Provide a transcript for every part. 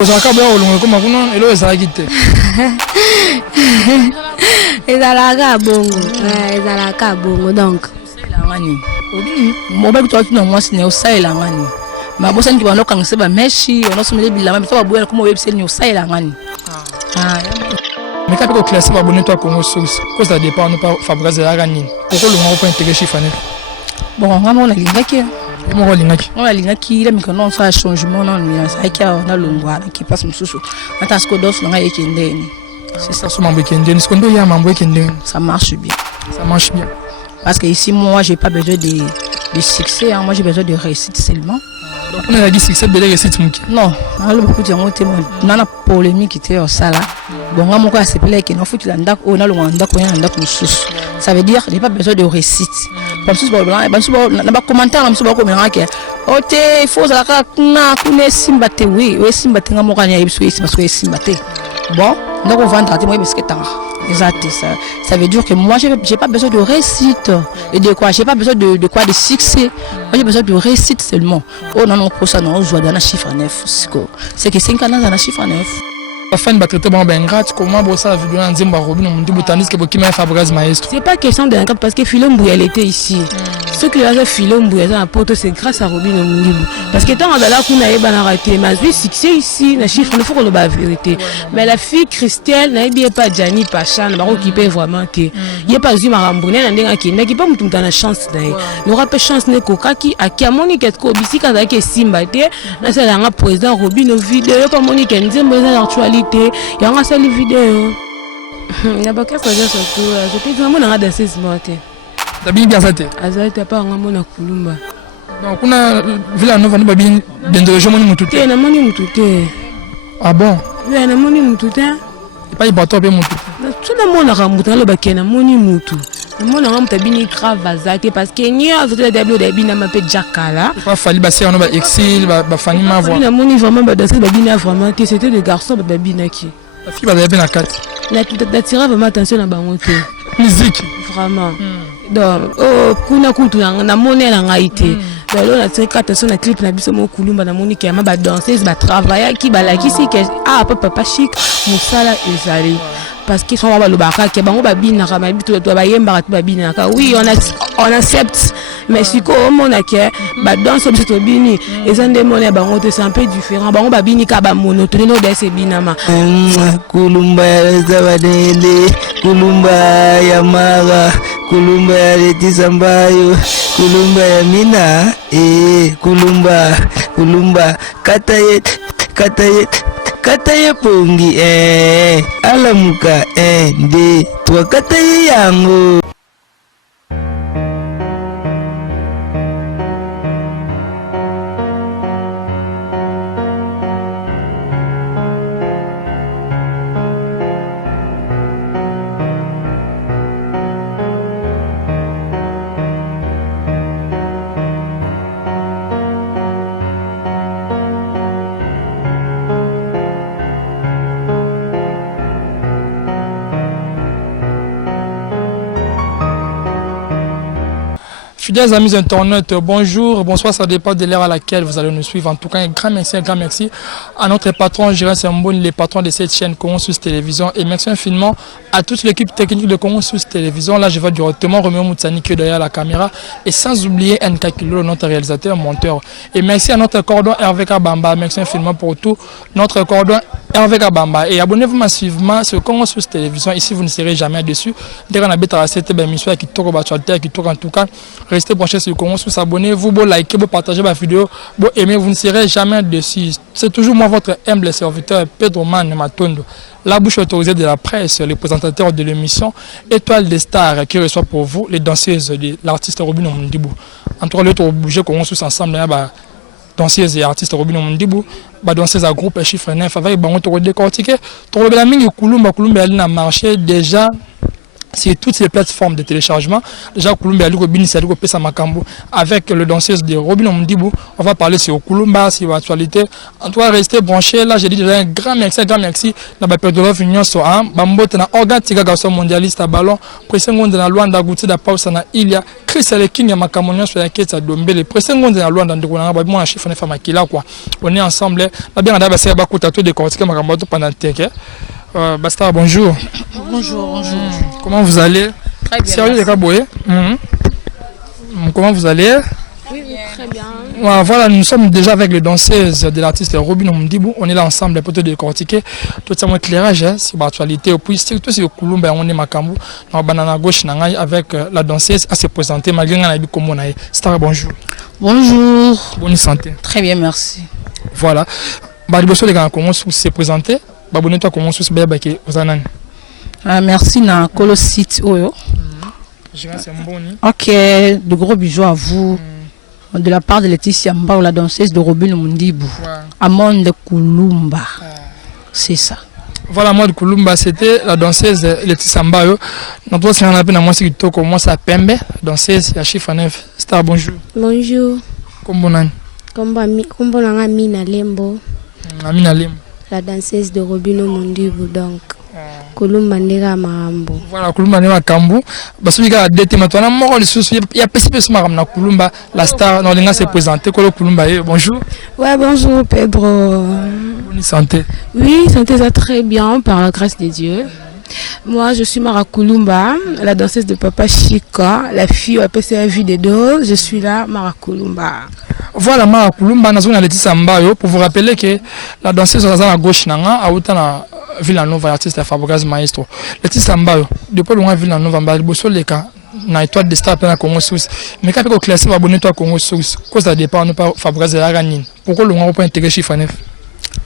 Ozalaka boya olongo koma kuna elo ezalaki te. Ezalaka bongo donc. Ngani. Obi moba kutoka tuna mwasi ne osaila ngani. Mabosa ndi banoka ngiseba meshi onosomele bilama bitwa boya kuma website ni osaila ngani. Mais quand on classe pas bonnet toi Congo Source, cause ça dépend nous pas Fabrice la ganine. Pourquoi le monde pas intégrer chiffre né? Bon, on a lingaki. On a lingaki. On a lingaki, là mais quand on fait changement non, ça qui a longwa qui passe mususu. Attends ce que dos na yekende ni. C'est ça sur mambo yekende, ce qu'on doit y a mambo yekende. Ça marche bien. Ça marche bien. Parce que ici moi j'ai pas besoin de succès, hein. Moi j'ai besoin de réussite seulement. Donc on a dit succès de réussite muki. Non, on a beaucoup de gens témoin. Nana polémique qui était au sala. Bon, moi quoi c'est plaît que non faut que l'andak on a le andak on a andak mususu. Ça veut dire j'ai pas besoin de réussite. Parce que n'a pas commentaire na msuba ko menga ke. Ote il faut la kuna kuna simbate oui, oui simbate nga mokanya yebiso ici parce que simbate. Bon, donc on va entrer moi parce que tant. Exact, ça veut dire que moi j'ai pas besoin de réussite et de quoi, j'ai pas besoin de quoi, de succès. Moi j'ai besoin de réussite seulement. Oh non non pour ça non, on joue dans un chiffre 9. C'est que 5 ans dans un chiffre 9. La fin de traiter bon ben gratuit comment bossa vidéo en Zimba Robin on dit botaniste que qui m'a Fabrice maestro. C'est pas question de gratuit parce que Philombo elle était ici. Ce que les Philombo elle a apporté c'est grâce à Robin Mundibu. Parce que tant là qu'on a ébana raté mais lui succès ici, le chiffre il faut qu'on le la vérité. Mais la fille Christelle n'a pas Gianni Pacha, n'a pas occupé vraiment que il y a pas eu Marambouné n'a pas mutu dans la chance d'ailleurs. N'aura pas chance ne coca qui a Monique ko bisi quand avec Simba te na c'est un président Robin vidéo pas Monique Nzembo dans l'actualité. Il y a une vidéo. Il n'y a pas qu'à faire surtout. Je te dis, on a dansé ce matin. T'as bien bien ça te? Azali t'as pas un mot à Kulumba. Donc on a Villanova n'a pas bien d'endoréger mon mutu. T'es na moni mutu. Ah bon? Oui, na moni mutu. Pas y bateau bien mutu. Tout le monde a ramuté le baquet na moni mutu. Le monde a ramuté bien grave azaki parce que ni à votre début de bien m'a fait Jakala. Pas fallu passer on a exil, ba famille ma voix. Na moni vraiment ba danser ba bien vraiment que c'était des garçons ba bien qui. La fille va bien à 4. La tira vraiment attention à bangote. Musique. Vraiment. Donc oh kuna kutu na monnaie na ngaité. Donc là on a tiré attention na clip na biso mo Kulumba na moni ki ba danseuse ba travailler qui ba la qui si que ah papa chic musala ezali. Parce qu'ils sont là le baraka qui bango ba bina ka ba bitu to ba yemba ba bina ka oui on accepte mais si ko on a que ba danse bitu bini ezande monnaie bango c'est un peu différent bango ba bini ka ba monotone no de se binama Kulumba ya Zabadele Kulumba ya Mara Kulumba ya Letisambayo Kulumba ya Mina Kulumba kataye pongi alamuka nde twakataye yango. Fidèles amis internautes, bonjour, bonsoir, ça dépend de l'heure à laquelle vous allez nous suivre. En tout cas, un grand merci à notre patron Gérard Semboni, le patron de cette chaîne Congo Source Télévision. Et merci infiniment à toute l'équipe technique de Congo Source Télévision. Là, je vais directement Roméo Moutsani qui est derrière la caméra. Et sans oublier NK Kilo, notre réalisateur, monteur. Et merci à notre cordon Hervé Kabamba. Merci infiniment pour tout. Notre cordon Hervé Kabamba. Et abonnez-vous massivement sur Congo Source Télévision. Ici, vous ne serez jamais déçus. Dès qu'on habite à cette émission qui tourne en tout cas. Restez branchés sur Congo Source, abonnez-vous, vous likez, vous partagez ma vidéo, vous aimez, vous ne serez jamais déçus. C'est toujours moi, votre humble serviteur, Pedro Man Matondo, la bouche autorisée de la presse, les présentateurs de l'émission Étoile des Stars, qui reçoit pour vous les danseuses de l'artiste Robin Mundibu. En tout cas, l'autre bouger Congo Source ensemble, danseuses et artistes Robin Mundibu, danseuses à groupe chiffre 9, avec on te décortiquer, tu regardes la mine Kulumba, elle n'a marché déjà. sur toutes les plateformes de téléchargement. Déjà, Kulumba a dit Pesa Makambo avec le danseuse de Robin Mdibou. On va parler sur Kulumba, sur l'actualité. En tout cas, restez branchés. Là, j'ai dit déjà un grand merci. Dans la période union sur un Bambo, na organ tiga garçon mondialiste à ballon. Pressengonde na Luanda Gouti da Pausa na Ilia. Chris Aleking ya Makamonio sur la quête à Dombele. Pressengonde na Luanda Ndekona ba moi chiffre femme Makila quoi. On est ensemble. Là bien on a passé Bakuta tout décortiquer Makambo pendant teke. Basta, bonjour. Bonjour. Comment vous allez? Très bien. Sérieux, les Kaboué. Comment vous allez? Oui, très bien. Voilà, nous sommes déjà avec les danseuses de l'artiste Robin Mdibou. On est là ensemble pour te décortiquer tout ça, mon éclairage sur l'actualité. Et puis, surtout sur Kulumba, on est Makambo, dans Banana Gauche, avec la danseuse à se présenter, malgré qu'on a dit comment on a. Star, bonjour. Bonjour. Bonne santé. Très bien, merci. Voilà. Les gars, comment se présenter? Babonne-toi, comment se présenter? Merci na Kolo Site Oyo. Ok, de gros bisous à vous. De la part de Laetitia Mbao, la danseuse de Robin Mdibou. Amon de Kulumba. C'est ça. Voilà, moi de Kulumba, c'était la danseuse Laetitia Mbao. Notre c'est un appel à moi, c'est que comment ça Pembe, danseuse, il y a chiffre 9. Star, bonjour. Bonjour. Comment on Comment on a Amina Lembo. Amina Lembo. La danseuse de Robin Mdibou donc. Kulumba ndega Makambo. Voilà, Kulumba ndega Makambo. Parce que a dété maintenant mort le souci, il y a pessimiste na Kulumba, la star non linga se présenter Kulumba. Bonjour. Ouais, bonjour Pedro. Bonne santé. Oui, santé ça très bien par la grâce de Dieu. Moi, je suis Mara Kulumba, la danseuse de Papa Chika, la fille au PCA Vue des Dos. Je suis là, Mara Kulumba. Voilà, Mara Kulumba, nous avons Laetitia Mbao pour vous rappeler que la danseuse à la gauche nanga a autant la Villanova, artiste Fabregas Maestro. Laetitia Mbao, depuis le Villanova, Mbao, les cas, na étoile de star à Congo Sous. Mais quand on classe, abonne-toi à Congo Sous, cause ça dépend de pas Fabregas et Aranine. Pourquoi le on peut intégrer chiffre 9?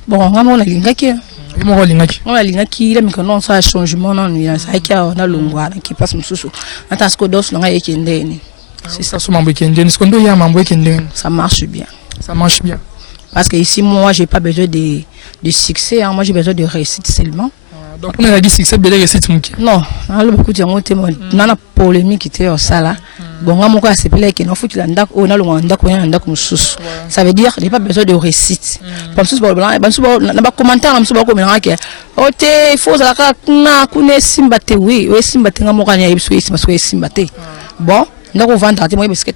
Bon, on a l'ingaki. On a l'ingaki, mais quand on a un changement, on a l'ongwa qui passe mon sous. Attends, ce que d'autres n'ont pas été. C'est ça, ça marche bien. Ça marche bien. Parce que ici, moi, j'ai pas besoin de succès, hein. Moi, j'ai besoin de réussite seulement. Donc, on a dit succès, de réussite. Non, on a beaucoup de témoins. On a polémique qui était au sala. Bon, on a appelé qu'il faut qu'il on a le mandat qu'on a comme sous. Ça veut dire qu'il n'y a pas besoin de réussite. Comme ça, on a commentaire, on a commentaire. Oh, il faut que simbate, oui, simbate, on a simbate. Bon, donc on vend moi parce que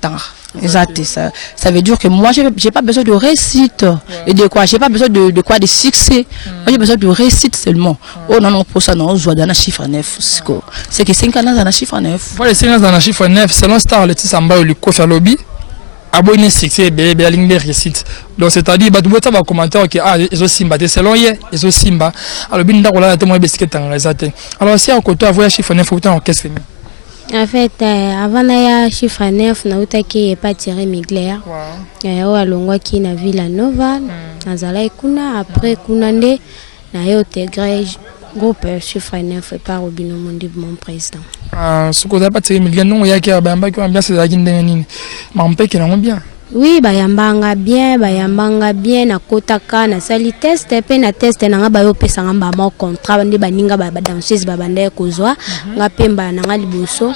exact, ça veut dire que moi j'ai pas besoin de réussite et de quoi, j'ai pas besoin de quoi, de succès. Moi j'ai besoin de réussite seulement. Oh non, pour ça non, on doit donner un chiffre 9. C'est que 5 ans dans un chiffre 9. Voilà, 5 ans dans un chiffre 9, selon Star Laetitia Mbao le coffre lobby. Abonné succès bébé ligne de réussite. Donc c'est-à-dire bah tu vois commentaire que ah ils ont simba selon hier ils ont simba. Alors bin da la témoin biscuit dans les athées. Alors si à côté avoir chiffre 9 faut en qu'est-ce que en fait, avant d'ailleurs chiffre 9, na utaki est pas tiré Migler. Wow. Alongwa ki na Villanova, na zala kuna après kuna nde na yo intégré groupe chiffre 9 et par Robin Mdibou mon président. Ce qu'on a pas tiré Migler non, il y a qui a bien c'est la guinde nini. Mais on peut que non bien. Oui, bayambanga bien na kotaka na sali test pe na test na nga bayo pesa ngamba mo contrat bandi baninga ba danseuse ba bande kozwa nga pemba na nga liboso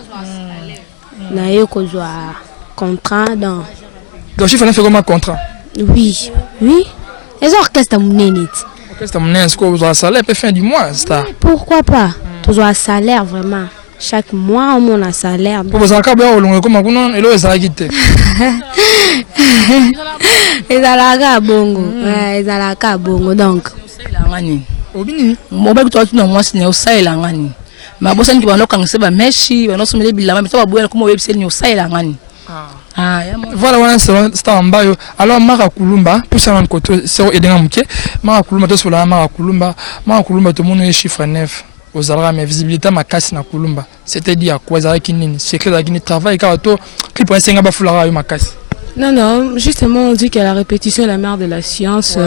na yo kozwa contrat dans donc chiffre fait comment contrat? Oui les orchestres munenit orchestre munen est-ce que vous avez salaire peut fin du mois ça pourquoi pas tu as salaire vraiment chaque mois on a salaire pour vous encore bien au long comme on et là ça a quitté ezalaka bongo donc ngani obini moba kutoka tuna mwasi ne usaila ngani mabosa ndi bano kangseba meshi bano somele bilama bitaba buya kuma website ni usaila ngani voilà voilà Star Mbao alors Mara Kulumba pour ça côté c'est aider muke Mara Kulumba to sur la Mara Kulumba to mon chiffre 9 aux alra mais visibilité ma casse na Kulumba c'était dire quoi ça qui nini secret da qui travail car to clip pour 5 ba fulara yo ma casse Non, non, justement, on dit qu'à la répétition est la mère de la science.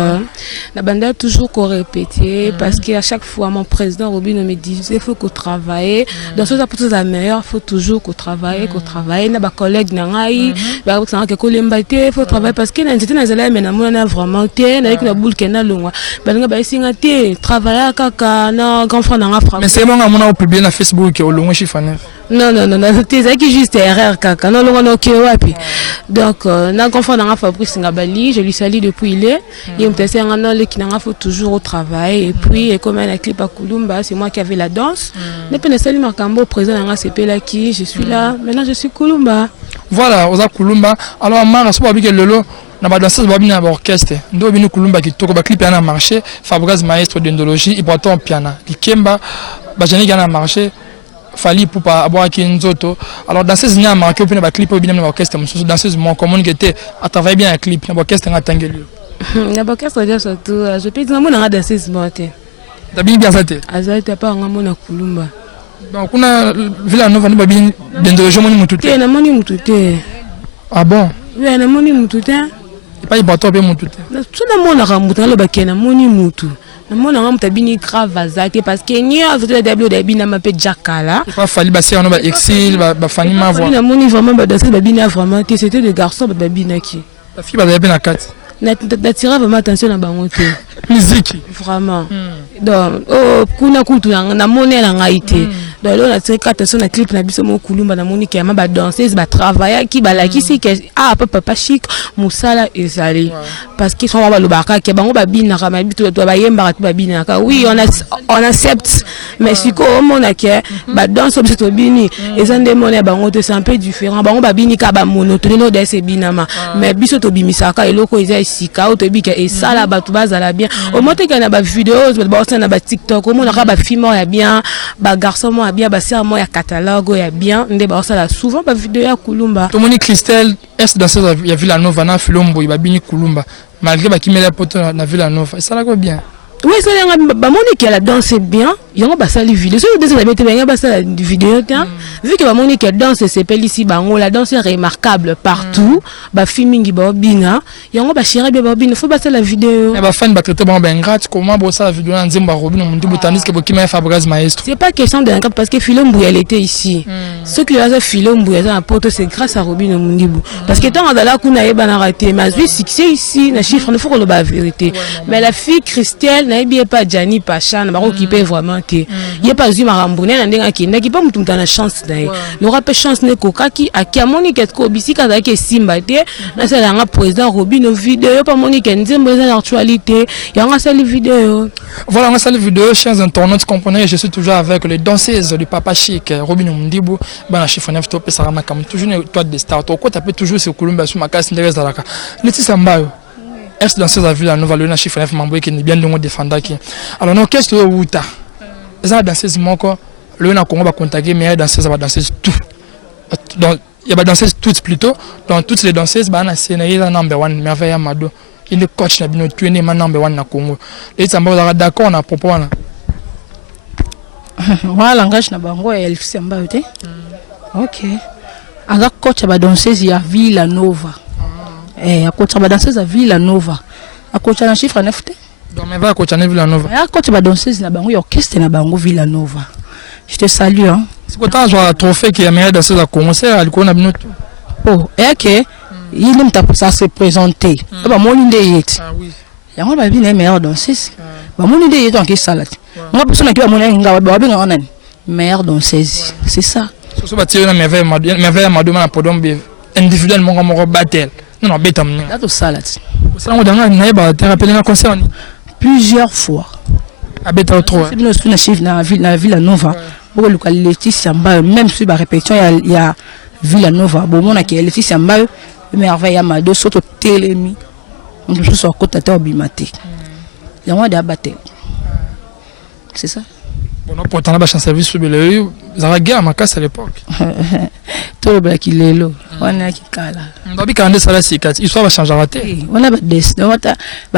La bande a toujours qu'on répéter parce qu'à chaque fois, mon président Robin me disait il faut qu'on travaille. Dans ce cas, pour la meilleure, il faut toujours qu'on travaille, qu'on travaille. N'a pas collègue n'angai, bah on s'en que il faut travailler parce que dans cette année mais on a vraiment été, n'a que la boule qui n'a loin. Bah on a essayé de travailler à kaka, na grand frère n'a pas. Mais c'est bon, on a publié na Facebook au long chiffre. Non, non, non, c'est ça qui juste erreur kaka. Non, non, non, wapi. Donc na grand frère n'a Fabrice Ngabali, je lui salue depuis il est. Il me dit un an qui n'a faut toujours au travail et puis comme un clip à Kulumba, c'est moi qui avais la danse. Ne pas salut Makambo président n'a CP là qui je suis là. Maintenant je suis Kulumba. Voilà, on a Kulumba. Alors Mara so ba bi lelo na ba danseuse ba bi na orchestre. Ndo bi ni Kulumba qui toko ba clip na marché, Fabrice maestro d'endologie, il porte un piano. Kikemba ba jani gana marché. Fali pour pas avoir qui nzoto. Alors danseuse n'a marqué puis na ba clip au bien na orchestre, monsieur danseuse mon commune qui était à travailler bien un clip, na orchestre na tangeli. Na orchestre déjà surtout, je peux dire mon danseuse monter. T'as bien ça te. Azalita pas ngamo na Kulumba. Donc on a Villa Nova ni ba bien d'endologie moni mutute. Na moni mutute. Ah bon? Oui, na moni mutute. Et pas il porte bien mutute. Na tuna mona ramuta lo bakena moni mutu. Mona ramuta bini grave azate parce que ni azote dablo dabina mape jakala. Il pas fallu basser on ba exil ba fani ma voix. Na moni vraiment ba danser babina vraiment c'était des garçons babina qui. La fille ba bien na 4. N'attirer vraiment attention à bangote. Musique. Vraiment. Donc, oh, kuna kutu na monnaie na ngaité. Donc, là, on a tiré attention à clip na biso mo Kulumba na moni qui a ma danseuse, ba travailler qui ba la qui c'est que ah papa chic musala ezali. Parce qu'ils sont ba lobaka qui bango ba bina ka ma bitu to ba yemba ka ba bina ka. Oui, on accepte. Mais si ko on a que ba danse objet to bini et ça ndé monnaie bango c'est un peu différent. Bango ba bini ka ba monotone no de se binama. Mais biso to bimisaka eloko sika ou te bika et ça là batu bazala bien au moins te kana ba vidéos ba na ba TikTok au moins na ba film ya bien ba garçon mo ya bien ba sœur mo ya catalogue ya bien nde ba ça là souvent ba vidéo ya Kulumba to moni Christelle est dans cette ya Villa Nova na Filombo ba bini Kulumba malgré ba kimela poto na Villa Nova ça là quoi bien. Oui, ça ba moni qui la danse bien, il y a ba ça les vidéos. Sur des amis bien ba ça la vidéo tiens. Vu que ba moni qui danse c'est pel ici bango la danse est remarquable partout, ba filming ba bina, il y a ba chéri ba bina, faut ba ça la vidéo. Et ba fan ba traiter ba ingrate comment bo ça la vidéo na nzemba Robin mon ndibu tandis que bo kimela Fabrice maestro. C'est pas question d'ingrate parce que Filombo elle était ici. Ce qui a Filombo ça apporte c'est grâce à Robin Mundibu parce que tant dans la kuna e bana raté mais vu succès ici, na chiffre ne faut qu'on le ba vérité. Mais la fille Christelle il a pas Gianni Pacha, qui peut vraiment il n'y a pas eu Marambouné, qui n'a pas eu la chance. Le rap chance n'est qu'au qui a qui a moniqué Kobisi quand il Simba, c'est un président Robin vidéo, pas moniqué, nous sommes dans l'actualité, il y a un seul vidéo. Voilà, on a salué vidéo, chers internautes, comprenez, je suis toujours avec les danseuses du Papa Chic, Robin Mundibu, ben chiffre 9 top, ça rama comme toujours toi des stars, toi tu peux toujours sur Kulumba sur ma casse n'derez dans la cas. Laetitia Mbayo. Est-ce dans cette ville à Nova Luna chiffre 9 mambo qui est bien de défendre qui. Alors non qu'est-ce que vous ta. Ça danseuse moko le na Congo va contacter mais danseuse va danser tout. Donc il y a danseuses toutes plutôt dans toutes les danseuses ba na Sénégal number 1 merveille Mado. Il est coach na bino tu es man number 1 na Congo. Les Samba d'accord on a propos là. Voilà langage na bango ya Elvis Mbayo te. OK. Aga coach ba danseuse ya Villa Nova. À côté de danseuse à Villa Nova. À côté de chiffre 9. Donc, mais va à côté de Villa Nova. À côté de danseuse, na bango orchestre na bango Villa Nova. Je te salue. Hein. C'est quoi tu as un trophée qui est meilleur danseuse à concert à l'icône à Binotou. Oh, et que il aime ça se présenter. Bah mon idée est. Ah oui. Ya moi ba bien meilleur danseuse. Bah mon idée est donc qui salade. Moi personne qui va mon nga ba bien on meilleur danseuse. C'est ça. So ba tirer na merveille Mado na podom individuellement comme battle. Non, bétam. Là, tout ça, là. Ça, on a rappelé un concert plusieurs fois. À Béta trop. C'est bien aussi dans la Villa Nova. Pour le Laetitia Mbayo, même si la répétition, il y a Villa Nova. Bon, on a qui Laetitia Mbayo, merveille à Mado, surtout Télémi. On peut se côté à Bimate. Il y a moins d'abattre. C'est ça. Bon, non, pourtant, la service sur le ça va guerre à ma casse à l'époque. Tout le black il est là. On a qui cala. On va bien ça là c'est quatre. Histoire va changer à terre. On a des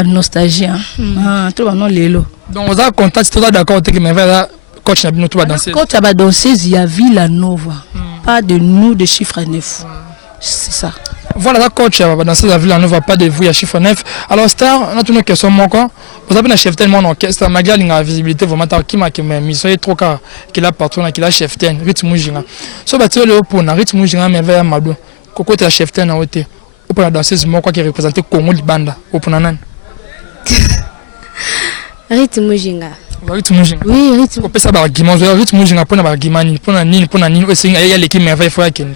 nostalgie. Ah, tout le monde est là. Donc, on a contact, c'est d'accord que mais va coach n'a bien tout va danser. Coach va danser, il y a Villa Nova. Pas de nous de chiffre 9. C'est ça. Voilà, la coach, dans cette ville, on ne va pas de vous, il y a chiffre 9. Alors, Star, on a toutes nos questions, mon corps. Vous avez un chef tellement d'orchestre, malgré la visibilité, vraiment, qui m'a mis, soyez trop car qu'il a patron, qu'il a chef ten, rythme moujinga. So, bah, tu es le pour un rythme moujinga, mais vers Madou. Coco, tu es chef ten à ôté. Ou pour la danseuse, moi, quoi, qui représente Congo, Libanda, ou pour Nanan. Rythme moujinga. Rythme moujinga. Oui, rythme. On peut ça, argument, rythme moujinga, pour la Gimani, pour la Nini, aussi, il y a l'équipe, mais il faut qu'il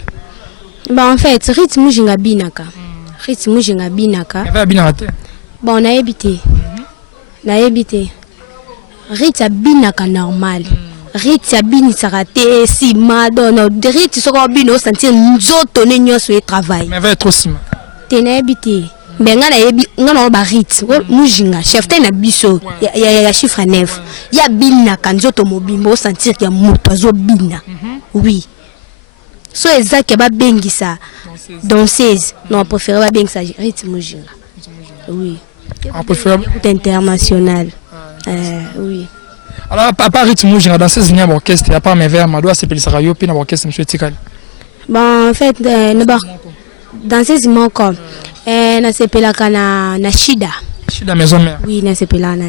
Bah en fait, rythme moujinga binaka. Rythme moujinga binaka. Il va bien rater. Bon, on a évité. On a évité. Rythme binaka normal. Rythme binaka te si madonna. Rythme sera bien au sentir nous autres nyo sur le travail. Mais il va être aussi. T'es na évité. Mais on a évité. On a ba rythme. Moujinga. Chef t'es na biso. Ya chiffre 9. Ya binaka nous autres mobile au sentir qu'il y a moto zo bina. Oui. So exact ba bengisa danseuse non préféré ba bengisa rythme moujinga. Oui. On préfère international. Oui. Alors à part rythme moujinga danseuse ni orchestre à part mes vers ma doit s'appeler ça yo pina orchestre monsieur Tikal. Bon en fait danseuse moko na s'appelle kana na shida. Shida maison mère. Oui na s'appelle na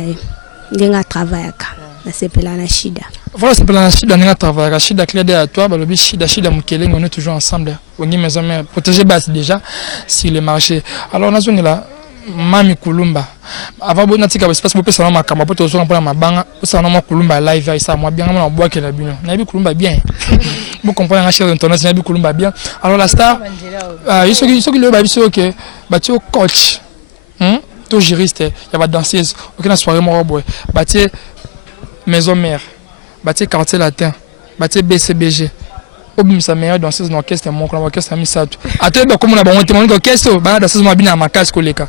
ndenga travail ka. Na s'appelle na shida. Voilà, c'est pour la Chida, on a travaillé. La Chida, clair à toi, le Chida, Mukele, on est toujours ensemble. On est maison mère, protéger base déjà sur le marché. Alors, on a zone là, Mami Kulumba. Avant, on a dit que c'est parce que on salon ma caméra, pour toujours pour ma banga, on salon ma Kulumba live, ça, moi bien, on boit que la bino. On a vu Kulumba bien. Vous comprenez, on a cherché l'internet, on a vu Kulumba bien. Alors, la star, il faut qu'il le baby, ok, bah tu es coach, tout juriste, il y a pas de danseuse, aucune soirée, moi, boy, bah tu es maison mère. Bâti quartier latin, bâti BCBG. Obim sa meilleure danseuse dans l'orchestre, mon orchestre mis ça. Attends, comme on a bon témoin d'orchestre, bah danseuse m'a bien à ma case collègue.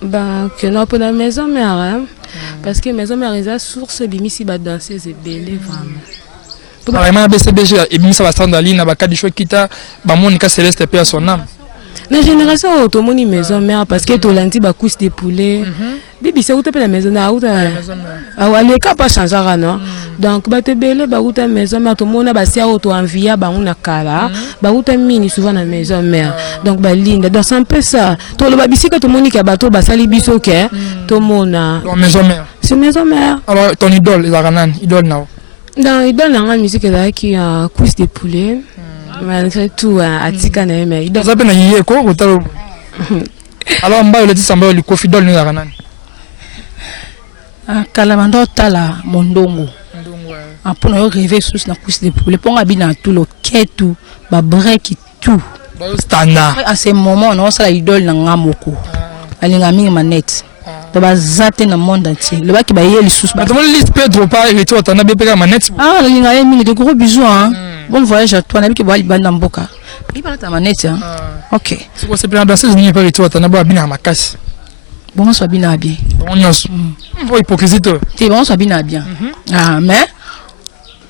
Bah que non pour la maison mère, parce que maison mère est source bimisi ba danseuse est belle vraiment. Vraiment BCBG et bimisa va stande ali na ba kadi choix kita, ba Monica Céleste paix à son âme. La génération automoni maison mère parce que to lundi ba couche de poulet. Bibi c'est où tu la maison na où ah les cas pas changer non donc ba te belé ba où ta maison mère to mona ba sia auto envia ba on a kala ba où ta mini souvent na maison mère donc ba linda donc c'est un peu ça to le ba bisika to monika ba to ba sali biso ke to mona maison mère c'est maison mère. Alors ton idole les aranan idole now dans idole na musique là qui a couche de poulet malgré tout atika na mais idole ça peut na yé ko otalo alors mba le dit samba le kofi idole ni aranan kalamando tala mondongo pour nous rêver sous la couche de poulet pour habiter tout le ketu ba break tout standard à ce moment on a la idole na ngamoko alinga mingi manette to bazate na monde entier le ba ki ba yeli sous ba tout le monde liste Pedro pas et tu attends BPK manette ah alinga mingi de gros bisous hein bon voyage à toi na bi ki ba libanda mboka bi ba ta manette hein OK c'est quoi c'est plein danseuse ni pas et tu attends ba bina makasi. Bon, soit bien bien. On y a hypocrisie. C'est bon, soit bien bien. Ah, mais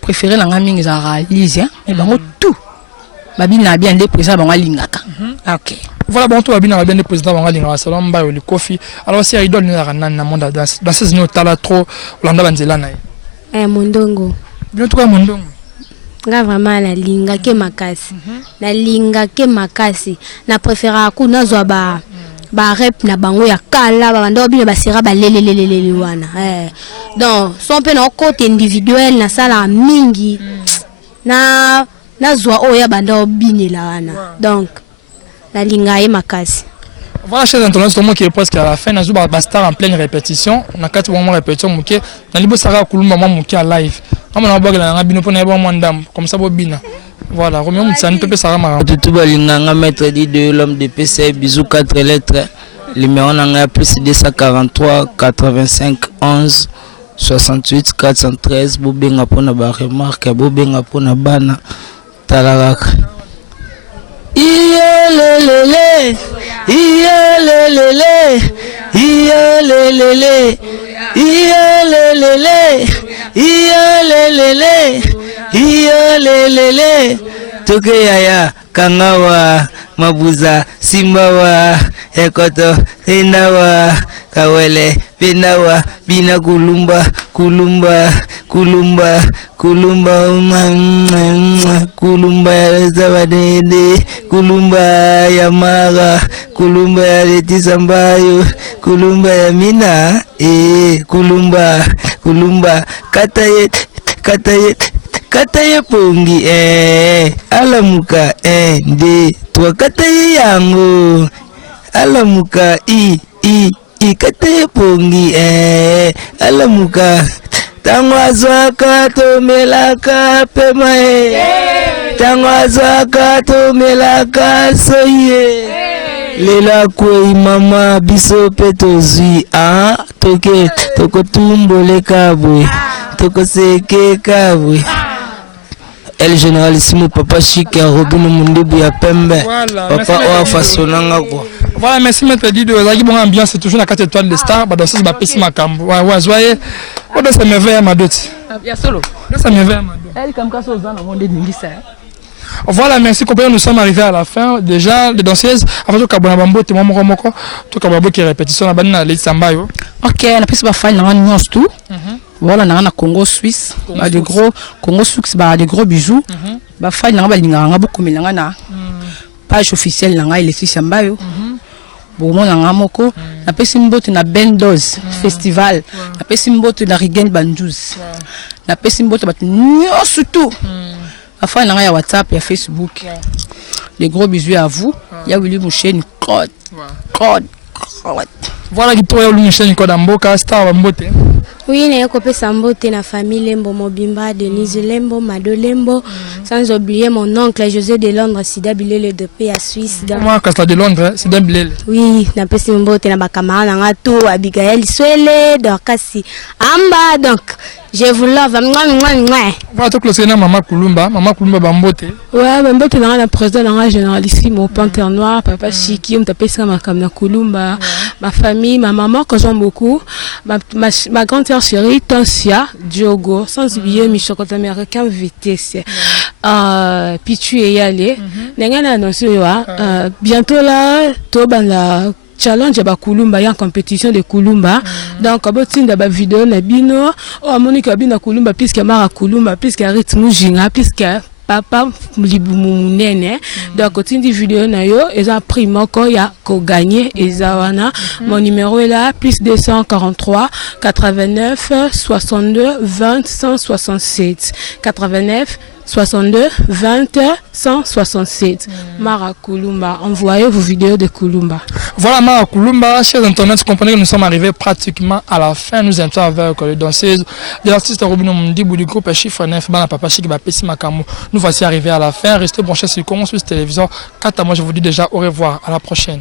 préférer la gamine ils en réalisent. Mais bon, tout. Babina bien des présidents dans la lingaka. Ok. Voilà, bon, tout va bien des présidents dans la lingaka. Salon ba le coffee. Alors si idole ni la na monde dans ces ni otala trop landa banzela na. Mondongo. Bien tout mondongo. Nga vraiment la linga ke makasi. La linga ke makasi. Na préférer ku na zo ba rep na bango ya kala ba ndo bino ba sera ba lelelelele wana donc son pe na côté individuel na sala mingi na zwa oya bando binela wana donc la linga e makasi. Voilà, chers internautes, tout le monde qui est presque à la fin. Nous avons star en pleine répétition. On a 4 moments de répétition. On a libo Sarah Kulumba Mouké à live. On a boire la bino pour n'avoir moins d'âme. Comme ça, bobina. Voilà, Roméo Moussani, Pepe Sarah Mara. Tout balinganga maître dit de l'homme de PC, bisous 4 lettres. Numéro nanga plus 243 85 11 68 413. Bobenga pona ba remarque, bobenga pona bana talaraka. Iyelelele, iyelelele, iyelelele, iyelelele, iyelelele, iyelelele. Toke yaya, kangawa, mabuza, simbawa, ekoto, tendawa, kawele benawa bina kulumba kulumba kulumba kulumba kulumba ya Zabadende kulumba ya Mara kulumba ya Letisa Mbayo kulumba ya Mina kulumba kulumba kataye pongi alamuka nde twa kataye yango alamuka i kataye pongi alamuka tangwazwaka tomelaka pema tangwazwaka tomelaka soye lela kwei mama biso pe tozwi toke tokotumboleka bwe tokoseka bwe El Généralissimo Papa Chic ya Robino Mundibu ya Pembe. Papa oa fasonanga quoi. Voilà, merci maître Dido. Zaki bon ambiance, c'est toujours la 4 étoiles de star. Bah dans ce bah pesi makambo. Ouais, joyeux. Oh ça me veille à ma dot. Ya solo. Ça me veille à ma dot. Elle comme ça aux gens dans monde d'Ingisa. Voilà, merci compagnon, nous sommes arrivés à la fin. Déjà, les danseuses, avant tout Kabonabambo, t'es mon moko, tout Kababo qui répétition la banane, les Sambayo. Ok, on a pris ce faire dans nuance tout. Voilà, on a Congo Suisse, des gros Congo Suisse, des gros bijoux. Bah faire dans la beaucoup mais na page officielle dans les Sambayo. Bon, on a moko, on a pris une na Bendoz festival, on a pris une na Rigen Banjouz, on a pris une botte nuance tout. Enfin, il y a WhatsApp, il y a Facebook. Les gros bisous à vous. Il y a Willy Mouchen, code. Voilà qui trouve Willy Mouchen, code Amboka, star Ambote. Oui, il y a copé Sambote, na famille Lembo, Mobimba, Denise Lembo, Mado Lembo. Sans oublier mon oncle José de Londres, Sida Bilele de Pays à Suisse. Moi, Castle de Londres, Sida Bilele. Oui, na pesi Mbote, na bakamara, na ngato, Abigail Swele, Dorcasi. Amba, donc. Je vous love. Voilà, tout le Maman Kulumba Bambote. Ouais, Bambote, on a le président Généralissimo, Panthère Noire, Papa Chiki, on tapait ça, ma Kulumba, ma famille, ma maman que j'aime beaucoup, ma grande-sœur chérie, Tansia, Diogo, sans oublier mes chocolats américains VTC. Puis tu es y allé. Bientôt là, Tobana. Challenge ba Kulumba ya compétition de Kulumba donc abotinda ba vidéo na bino o Monica bina Kulumba puisque mara Kulumba puisque rythme jinga puisque papa libu munene donc otindi vidéo na yo eza prix moko ya ko gagner eza wana mon numéro est là plus 243 89 62 20 167 89 62 20 167. Mara Kulumba, envoyez vos vidéos de Kulumba. Voilà Mara Kulumba, chers internautes, comprenez que nous sommes arrivés pratiquement à la fin. Nous entrons avec les danseuses de l'artiste Robino Mundibu du groupe Chiffre 9, Bana Papa Chic, Bapesi Makamo. Nous voici arrivés à la fin. Restez branchés sur Congo Suisse Télévision. Quant à moi, je vous dis déjà au revoir. À la prochaine.